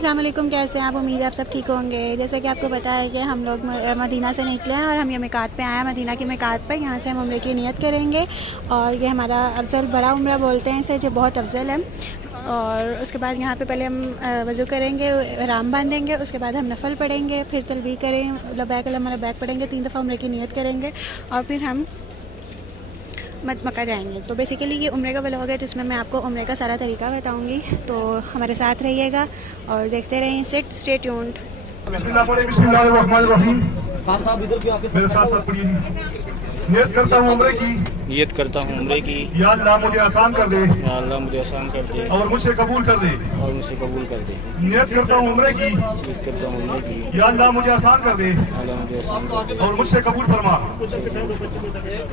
अस्सलाम वालेकुम, कैसे हैं आप? उम्मीद है आप सब ठीक होंगे। जैसे कि आपको पता है कि हम लोग मदीना से निकले हैं और हम ये मिकात पे आए हैं। मदीना की मिकात पर यहाँ से हम उम्रे की नियत करेंगे और ये हमारा अफजल बड़ा उम्रा बोलते हैं इसे, जो बहुत अफजल है। और उसके बाद यहाँ पे पहले हम वज़ू करेंगे, राम बांधेंगे, उसके बाद हम नफ़ल पढ़ेंगे, फिर तलबी करें, लब्बैक अल्लाहुम्मा लब्बैक पढ़ेंगे, 3 दफ़ा उम्रे की नियत करेंगे और फिर हम मक्का जाएंगे। तो बेसिकली ये उम्रे का व्लॉग है जिसमें मैं आपको उम्रे का सारा तरीका बताऊंगी। तो हमारे साथ रहिएगा और देखते रहें। Stay tuned. बिस्मिल्लाहिर्रहमानिर्रहीम। मेरे साथ साथ पढ़िए। नियत करता हूँ उम्रे की, नियत करता हूँ उम्रे की। या अल्लाह मुझे आसान कर दे, या अल्लाह मुझे आसान कर दे और मुझसे कबूल कर दे। और मुझसे कबूल कर दे। नियत करता हूँ उम्रे की, नियत करता हूँ उम्रे की। या अल्लाह मुझे आसान कर दे, अल्लाह मुझे आसान कर दे और मुझसे कबूल फरमा।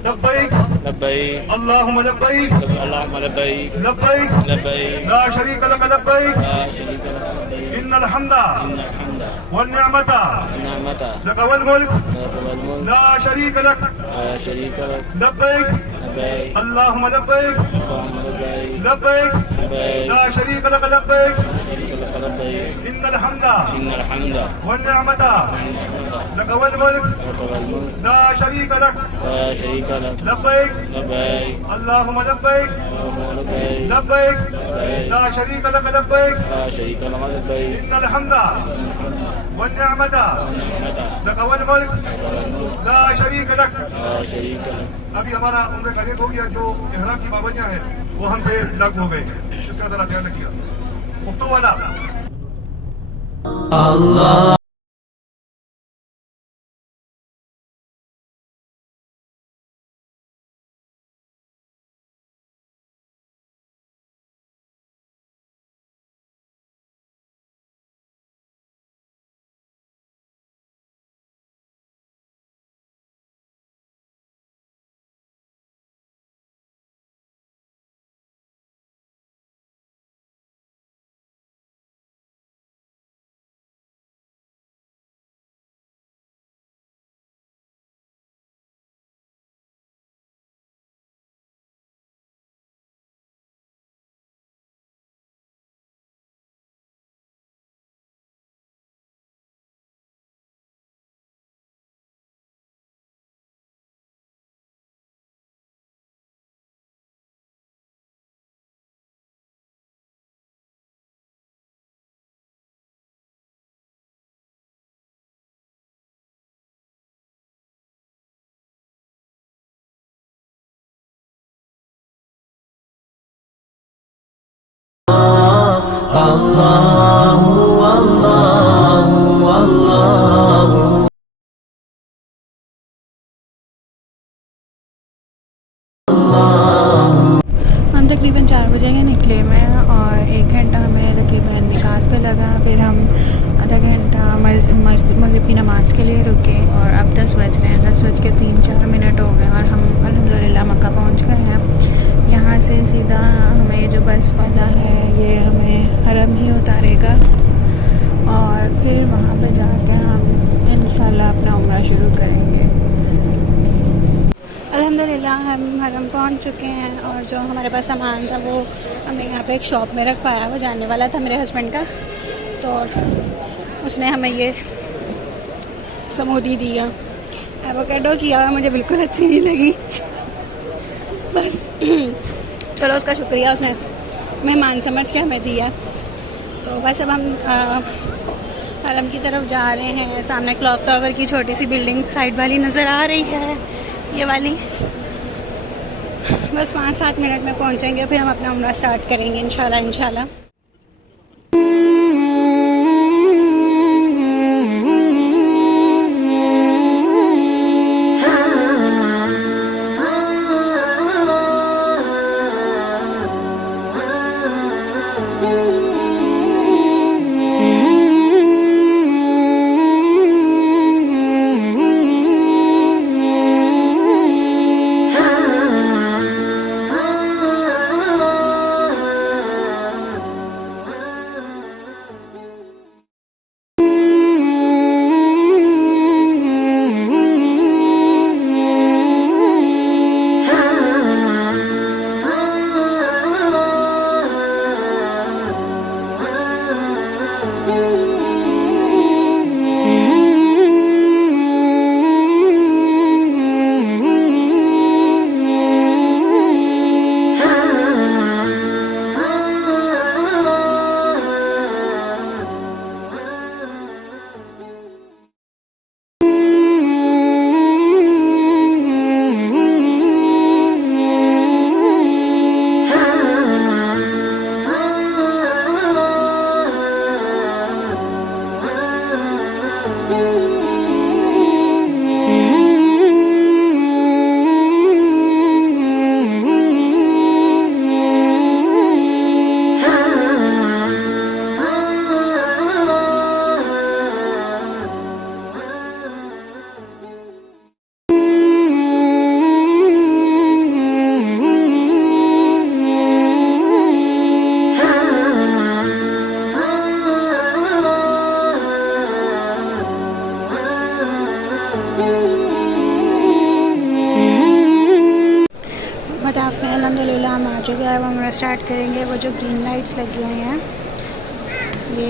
लब्बैक लब्बैक अल्लाहुम्मा लब्बैक, अल्लाहुम्मा लब्बैक लब्बैक लब्बैक ला शरीक लक लब्बैक, ला शरीक लक लब्बैक इन्नल हम्दा इन्नल हम्दा वन निअमता वन्निअमता लक वल मुल्क लक वल मुल्क ला शरीक लक। ला शरीक लक लब्बैक लब्बैक अल्लाहुम्मा लब्बैक, अल्लाहुम्मा लब्बैक लब्बैक लब्बैक ला शरीक लक लब्बैक, शरीक लक लब्बैक इन्नल हम्दा इन्नल हम्दा वन निअमता वन्निअमता लक वल मुल्क लक वल मुल्क ला शरीक लक। ला शरीक लक लब्बैक लब्बैक अल्लाहुम्मा लब्बैक, अल्लाहुम्मा लब्बैक लब्बैक लब्बैक ला शरीक लक लब्बैक, ला शरीक लक लब्बैक इन्नल हम्दा वन निअमता लक वल मुल्क ला शरीक लक। ला शरीक लक। अभी हमारा उम्र का नियत हो गया, जो इहराम की पाबंदियां हैं वो हम पे लागू हो गए हैं, इसका जरा ध्यान रखिएगा। मुफ्तू वाला हम तकरीबन 4 बजे के निकले में और 1 घंटा हमें तकरीबन मिकात पे लगा। फिर हम आधा घंटा मगरिब की नमाज़ के लिए रुके और अब 10 बज रहे हैं। 10:03-4 हो गए और हम अल्हम्दुलिल्लाह मक्का पहुंच गए हैं। यहाँ से सीधा हमें जो बस वाला है ये हमें हरम ही उतारेगा और फिर वहाँ पे जाके हम इंशाल्लाह अपना उम्रा शुरू करेंगे। अल्हम्दुलिल्लाह हम हरम पहुंच चुके हैं और जो हमारे पास सामान था वो हमने यहाँ पे एक शॉप में रखवाया। वो जाने वाला था मेरे हस्बैंड का, तो उसने हमें ये समोदी दिया। एवोकाडो किया हुआ मुझे बिल्कुल अच्छी नहीं लगी, बस चलो उसका शुक्रिया, उसने मेहमान समझ के हमें दिया। तो बस अब हम हरम की तरफ जा रहे हैं। सामने क्लॉक टावर की छोटी सी बिल्डिंग साइड वाली नज़र आ रही है, ये वाली। बस 5-7 मिनट में पहुंचेंगे, फिर हम अपना उम्रा स्टार्ट करेंगे इंशाल्लाह। मताफ़ में अल्हम्दुलिल्लाह हम आ चुके हैं। अब हम स्टार्ट करेंगे। वो जो ग्रीन लाइट्स लगी हुई हैं, ये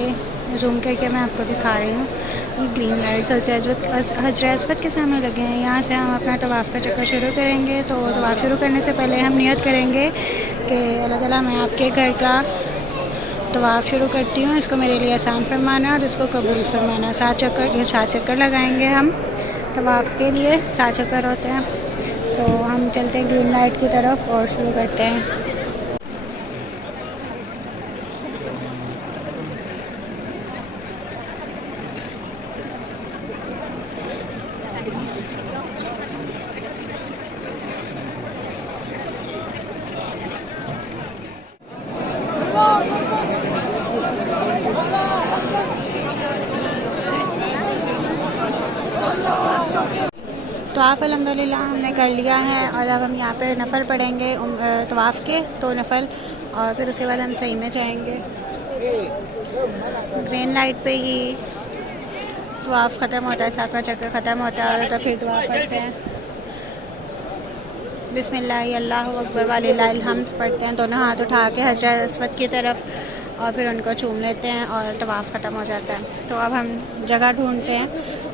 जूम करके मैं आपको दिखा रही हूँ। ये ग्रीन लाइट्स हज़रत अस्वद के सामने लगे हैं। यहाँ से हम अपना तवाफ़ का चक्कर शुरू करेंगे। तो तवाफ़ शुरू करने से पहले हम नियत करेंगे कि अल्लाह ताला मैं आपके घर का तवाफ़ शुरू करती हूँ, इसको मेरे लिए आसान फरमाना और इसको कबूल फरमाना। 7 चक्कर लगाएंगे हम तवाफ़ के लिए। 7 चक्कर होते हैं। तो हम चलते हैं ग्रीन लाइट की तरफ और शुरू करते हैं। तो आप अल्हम्दुलिल्लाह हमने कर लिया है और अब हम यहाँ पे नफ़ल पढ़ेंगे तवाफ़ के, तो नफ़ल, और फिर उसके बाद हम सही में जाएंगे। ग्रीन लाइट पे ही तवाफ़ ख़त्म होता है, 7वां चक्कर ख़त्म होता है, तो फिर दुआ पढ़ते हैं। बिस्मिल्लाह अल्लाहु अकबर वलिल्लाहिल हम्द पढ़ते हैं, दोनों हाथ उठा के हज़रत अस्वद की तरफ, और फिर उनको चूम लेते हैं और तवाफ़ ख़त्म हो जाता है। तो अब हम जगह ढूंढते हैं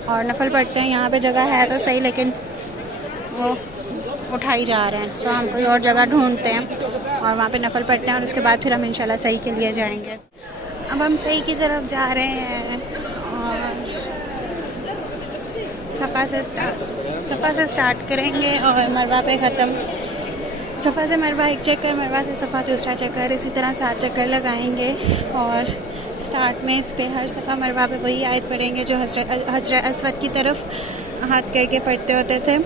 और नफ़ल पढ़ते हैं। यहाँ पे जगह है तो सही, लेकिन वो उठाई जा रहे हैं, तो हम कोई और जगह ढूंढते हैं और वहाँ पे नफ़ल पढ़ते हैं और उसके बाद फिर हम इंशाल्लाह सही के लिए जाएंगे। अब हम सही की तरफ जा रहे हैं और सफ़ा से स्टार्ट करेंगे और मरवा पे ख़त्म। सफ़ा से मरवा 1 चक्कर, मरवा से सफ़ा 2रा चक्कर, इसी तरह 7 चक्कर लगाएंगे। और स्टार्ट में इस पे हर सफ़ा मरवा पे वही आयत पढ़ेंगे जो हज़रत अस्वद की तरफ हाथ करके पढ़ते होते थे,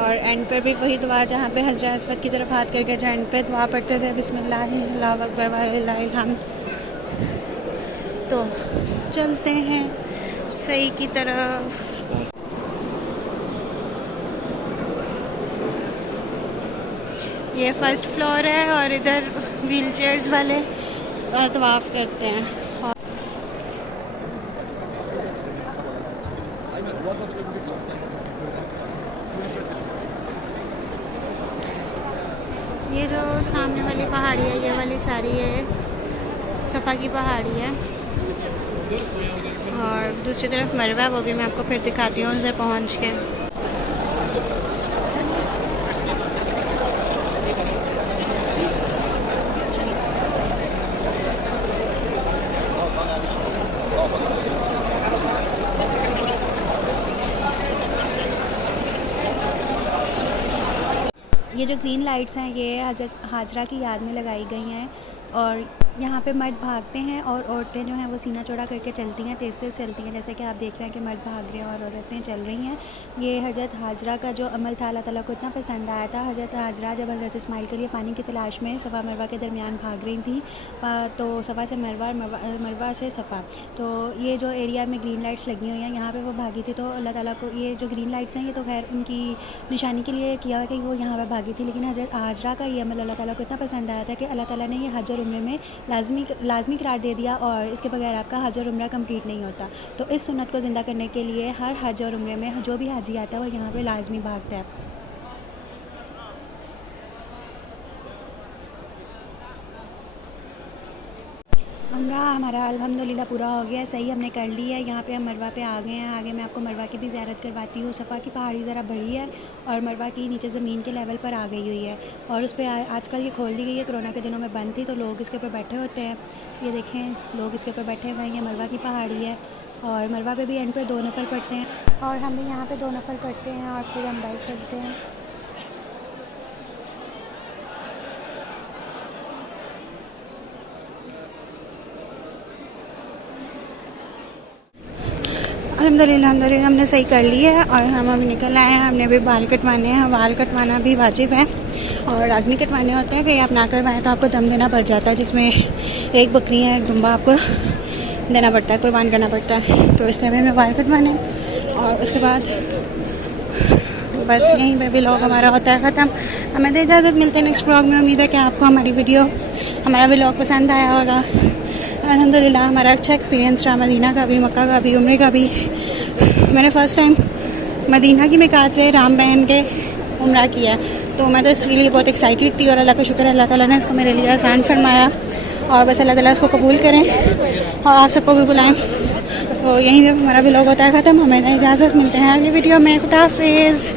और एंड पर भी वही दुआ जहाँ पे हज़रत अस्वद की तरफ हाथ करके जो एंड पे दुआ पढ़ते थे, बिस्मिल्लाह अल्लाहु अकबर वलिल्लाहिल हम्द। तो चलते हैं सही की तरफ। ये फर्स्ट फ्लोर है और इधर व्हील चेयर्स वाले तवाफ़ करते हैं। ये जो सामने वाली पहाड़ी है, ये वाली सारी है सफ़ा की पहाड़ी है, और दूसरी तरफ मरवा, वो भी मैं आपको फिर दिखाती हूँ उधर पहुँच के। ये जो ग्रीन लाइट्स हैं ये हज़रत हाजरा की याद में लगाई गई हैं, और यहाँ पे मर्द भागते हैं और औरतें जो हैं वो सीना चौड़ा करके चलती हैं, तेज़ तेज़ चलती हैं। जैसे कि आप देख रहे हैं कि मर्द भाग रहे हैं और औरतें चल रही हैं। ये हज़रत हाजरा का जो अमल था अल्लाह ताला को इतना पसंद आया था। हज़रत हाजरा जब हज़रत इस्माइल के लिए पानी की तलाश में सफ़ा मरवा के दरमियान भाग रही थी, तो सफ़ा से मरवा, मरवा से सफ़ा, तो ये जो एरिया में ग्रीन लाइट्स लगी हुई हैं यहाँ पर वो भागी थी। तो अल्लाह ताला को ये जो ग्रीन लाइट्स हैं ये तो खैर उनकी निशानी के लिए किया हुआ कि वो यहाँ पर भागी थी, लेकिन हज़रत हाजरा का ये अमल अल्लाह ताला को इतना पसंद आया था कि अल्लाह ताला ने ये हज और उम्रे में लाजमी करार दे दिया, और इसके बगैर आपका हज और उम्रा कंप्लीट नहीं होता। तो इस सुन्नत को ज़िंदा करने के लिए हर हज और उम्रे में जो भी हाजी आता है वो यहाँ पे लाजमी भागता है। उम्रा हमारा अल्हम्दुलिल्लाह पूरा हो गया, सही हमने कर ली है। यहाँ पे हम मरवा पे आ गए हैं। आगे मैं आपको मरवा की भी ज़ियारत करवाती हूँ। सफ़ा की पहाड़ी ज़रा बड़ी है और मरवा की नीचे ज़मीन के लेवल पर आ गई हुई है और उस पर आजकल ये खोल दी गई है। कोरोना के दिनों में बंद थी तो लोग इसके ऊपर बैठे होते हैं। ये देखें लोग इसके ऊपर बैठे हुए हैं। ये मरवा की पहाड़ी है और मरवा पे भी एंड पे 2 नफल पढ़ते हैं और हम भी यहाँ पे 2 नफल पढ़ते हैं और फिर हम बैठ चलते हैं। अल्हम्दुलिल्लाह हमने सही कर लिया है और हम अभी निकल आए हैं। हमने अभी बाल कटवाने हैं। बाल कटवाना भी वाजिब है और लाजमी कटवाने होते हैं। कहीं आप ना करवाएं तो आपको दम देना पड़ जाता है, जिसमें एक बकरी है, एक दुम्बा आपको देना पड़ता है, कुर्बान करना पड़ता है। तो इस तरह में बाल कटवाने और उसके बाद बस यहीं पे व्लॉग हमारा होता है ख़त्म। हमें तो इजाज़त, मिलते हैं नेक्स्ट व्लॉग में। उम्मीद है कि आपको हमारा व्लॉग पसंद आया होगा। अल्हम्दुलिल्लाह हमारा अच्छा एक्सपीरियंस रहा, मदीना का भी, मक्का का भी, उम्रे का भी। मैंने फ़र्स्ट टाइम मदीना की मिकात से राम बहन के उम्रा किया, तो मैं तो इसके लिए बहुत एक्साइटेड थी और अल्लाह का शुक्र है अल्लाह ताला ने इसको मेरे लिए आसान फरमाया और बस अल्लाह ताला इसको कबूल करें और आप सबको भी बुलाएं। तो यहीं पे हमारा व्लॉग होता है ख़त्म। हमें इजाज़त, मिलते हैं अगली वीडियो में। खुदा हाफिज़।